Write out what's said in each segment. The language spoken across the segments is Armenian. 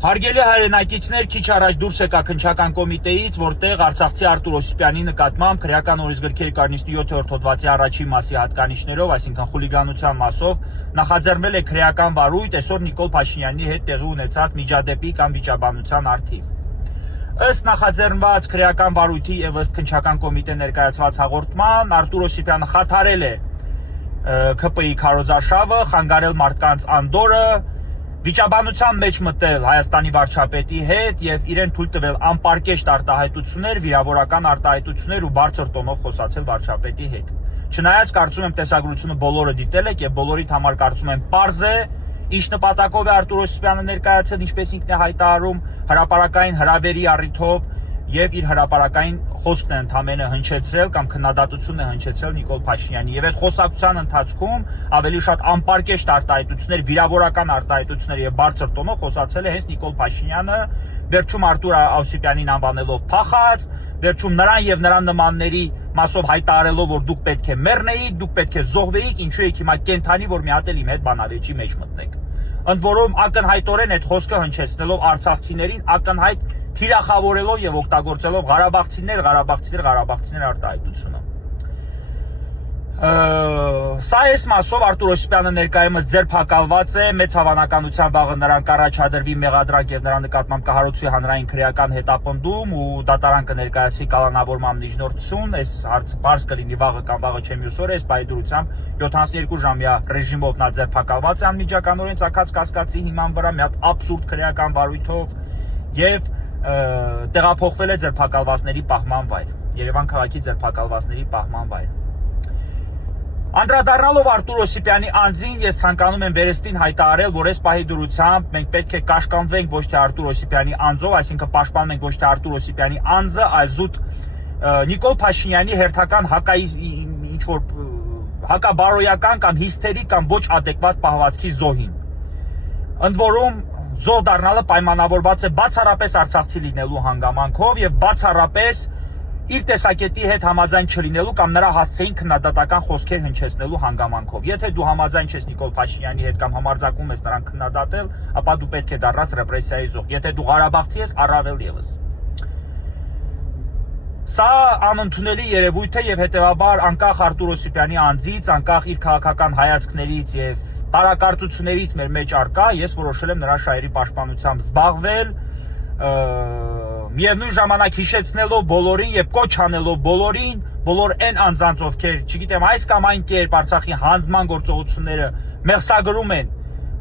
Հարգելի հայրենակիցներ, քիչ առաջ դուրս եկա քննչական կոմիտեից, որտեղ Արցախցի Արտուր Օսիպյանի նկատմամբ քրեական օրենսգրքի կարնիստի 7-րդ հոդվածի առաջին մասի հատկանիշներով, այսինքն խուլիգանության մասով, նախաձեռնել է քրեական վարույթ այսօր Նիկոլ Փաշինյանի հետ տեղի ունեցած միջադեպի կամ վիճաբանության առթիվ։ Ըստ նախաձեռնված քրեական վարույթի եւ ըստ քննչական կոմիտե ներկայացված հաղորդման, Արտուր Օսիպյանը խաթարել է ՔՊ-ի քարոզարշավը, խանգարել մարդկանց անդորը, վիճաբանության մեջ մտել Հայաստանի վարչապետի հետ եւ իրեն թույլ տվել անպարկեշտ արտահայտություններ, վիրավորական արտահայտություններ ու բարձր տոնով խոսացել վարչապետի հետ։ Չնայած կարծում եմ տեսագրությունը բոլորը դիտել եք եւ բոլորիդ համար կարծում եմ պարզ է, ինչ նպատակով է Արտուր Օսիպյանը ներկայացել, ինչպես ինքն է հայտարարում, հրապարակային հրավերի առիթով եւ իր հրապարակային խոսքն է ընդամենը հնչեցրել կամ քննադատությունն է հնչեցրել Նիկոլ Փաշինյանի եւ այդ խոսակցության ընթացքում ավելի շատ անպարկեշտ արտահայտություններ, վիրավորական արտահայտություններ եւ բարձր տոնով խոսացել է հենց Նիկոլ Փաշինյանը, վերջում Արտուր Օսիպյանին անվանելով փախած, վերջում նրան եւ նրան նմանների մասով հայտարարելով, որ դուք պետք է մեռնեիք, դուք պետք է զոհվեիք, ինչու եք հիմա կենթանի, որ մի հատ էլ իմ հետ բանավեճի մեջ մտնեք։ Ընդ որում ակնհայտորեն այդ խոսքը հնչեցնելով արցախցիներին, ակնհայտ թիրախավորելով եւ օգտագործելով Ղարաբաղցիներ արտահայտությունը։ Սա այս մասով Արտուր Օսիպյանը ներկայումս ձերբակալված է, մեծ հավանականությամբ վաղը նրան կառաջադրվի մեղադրանք եւ նրա նկատմամբ կհարուցվի հանրային քրեական հետապնդում ու դատարան կներկայացվի կալանավորման միջնորդություն, այս հարցը բարձ կլինի վաղը կամ վաղը չէ մյուս օրը, այս բայդրությամբ 72 ժամյա ռեժիմով նա ձերբակալված է անմիջականորեն ցակած կասկածի հիման վրա մի հատ աբսուրդ քրեական վարույթով եւ տեղափոխվել է ձերբակալվածների պահման վայր, Երևան քաղաքի ձերբակալվածների պահման վայր։ Անդրադառնալով Արտուր Օսիպյանի անձին, ես ցանկանում եմ վերստին հայտարարել, որ այս պահի դրությամբ մենք պետք է կաշկանդվենք ոչ թե Արտուր Օսիպյանի անձով, այսինքն պաշտպանենք ոչ թե Արտուր Օսիպյանի անձը, այլ զուտ Նիկոլ Փաշինյանի հերթական ինչ-որ հակաբարոյական կամ հիստերիկ կամ ոչ ադեկվատ պահվածքի զոհին։ Ընդ որում զոհ դառնալը պայմանավորված է բացառապես արցախցի լինելու հանգամանքով եւ բացառապես իր տեսակետի հետ համաձայն չլինելու կամ նրա հասցեին քննադատական խոսքեր հնչեցնելու հանգամանքով։ Եթե դու համաձայն չես Նիկոլ Փաշինյանի հետ կամ համարձակվում ես նրան քննադատել, ապա դու պետք է դառնաս ռեպրեսիայի զոհ։ Եթե դու Ղարաբաղցի ես, առավել եւս։ Սա անընդունելի երևույթ է եւ հետեւաբար անկախ Արտուր Օսիպյանի անձից, անկախ իր քաղաքական հայացքներից եւ տարակարծություններից մեր մեջ արկա, ես որոշել եմ նրա շահերի պաշտպանությամբ զբաղվել, միևնույն ժամանակ հիշեցնելով բոլորին եւ կոչ անելով բոլորին, բոլոր այն անձանց, ովքեր, չգիտեմ, այս կամ այն կերպ Արցախի հանձնման գործողությունները մեղսագրում են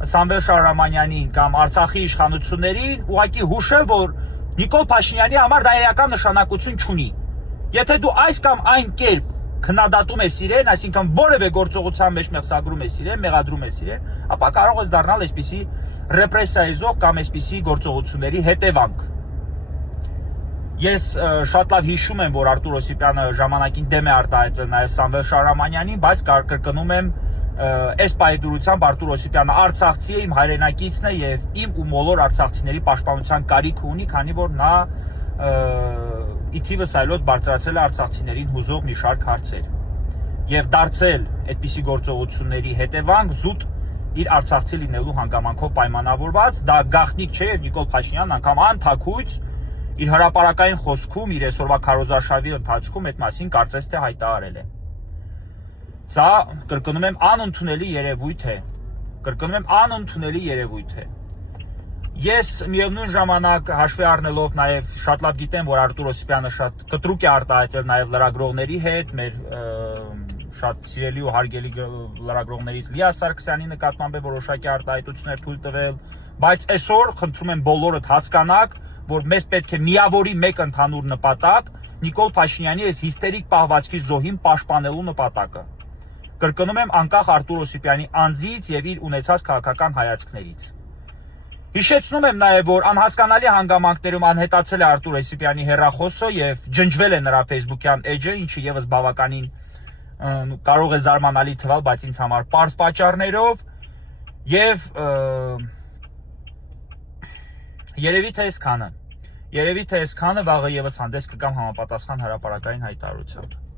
Սամվել Շահրամանյանին կամ Արցախի իշխանություններին, ուղղակի հուշել, որ Նիկոլ Փաշինյանի համար դա էական նշանակություն չունի։ Եթե դու այս կամ այն կերպ քննադատում ես իրեն, այսինքն որևէ գործողության մեջ մեղսագրում ես իրեն, մեղադրում ես իրեն, ապա կարող ես դառնալ այսպիսի ռեպրեսիայի զոհ կամ այսպիսի գործողությունների հետևանք։ Ես շատ լավ հիշում եմ, որ Արտուր Օսիպյանը ժամանակին դեմ է արտահայտվել նաև Սամվել Շահրամանյանին, բայց կրկնում եմ, այս պայդրությամբ Արտուր Օսիպյանը արցախցի է, իմ հայրենակիցն է եւ իմ ու բոլոր արցախցիների պաշտպանության կարիք ունի, քանի որ նա ի թիվս այլոց բարձրացել է արցախցիներին հուզող մի շարք հարցեր եւ դարձել այդպիսի գործողությունների հետևանք զուտ իր արցախցի լինելու հանգամանքով պայմանավորված, դա գաղտնիք չէ եւ Նիկոլ Փաշինյանն անգամ անթաքույց իր հրապարակային խոսքում, իր այսօրվա քարոզարշավի ընթացքում այդ մասին կարծես թե հայտարարել է։ Սա կրկնում եմ անընդունելի երևույթ է։ Ես միևնույն ժամանակ հաշվի առնելով նաև շատ լավ գիտեմ, որ Արտուր Օսիպյանը շատ կտրուկ է արտահայտվել նաև լրագրողների հետ, մեր շատ սիրելի ու հարգելի լրագրողներից Լիա Սարգսյանի նկատմամբ է որոշակի արտահայտություններ թույլ տվել, բայց այսօր խնդրում եմ բոլորդ հասկանաք, որ մեզ պետք է միավորի մեկ ընդհանուր նպատակ Նիկոլ Փաշինյանի այս հիստերիկ պահվածքի զոհին պաշտպանելու նպատակը։ Կրկնում եմ, անկախ Արտուր Օսիպյանի անձից եւ իր ունեցած քաղաքական հայացքներից։ Հիշեցնում եմ նաեւ, որ անհասկանալի հանգամանքներում անհետացել է Արտուր Օսիպյանի հեռախոսը եւ ջնջվել է նրա Facebook-յան էջը, ինչը եւս բավականին կարող է զարմանալի թվալ, բայց ինձ համար պարզ պատճառներով եւ երևի թե այսքանը վաղը եւս հանդես կգամ համապատասխան հրապարակային հայտարարությամբ։